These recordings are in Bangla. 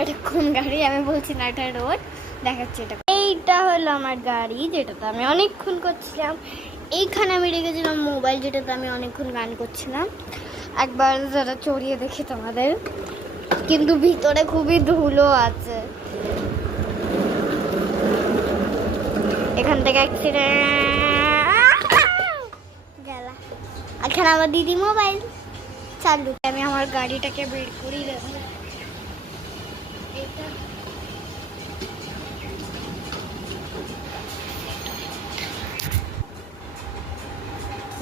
এটা কোন গাড়ি আমি বলছি না, এটা রোড দেখাচ্ছি। এটা এইটা হলো আমার গাড়ি, যেটাতে আমি অনেকক্ষণ করছিলাম। এইখানে আমি রেখেছিলাম মোবাইল, যেটাতে আমি অনেকক্ষণ গান করছিলাম। একবার যারা চড়িয়ে দেখি তোমাদের, কিন্তু ভিতরে খুবই ধুলো আছে। এখান থেকে গেলা। এখানে আমার দিদি মোবাইল চালু। আমি আমার গাড়িটাকে বের করি দেবো।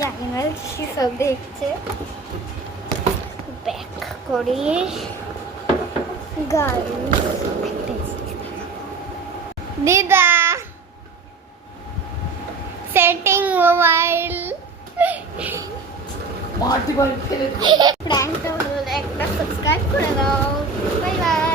জানি না কি সব দেখছে। ব্যাক করি গাড়ি। দিদা সেটিং মোবাইল প্র্যাঙ্কটা ভালো লাগলে একটা সাবস্ক্রাইব করে দাও। Bye bye.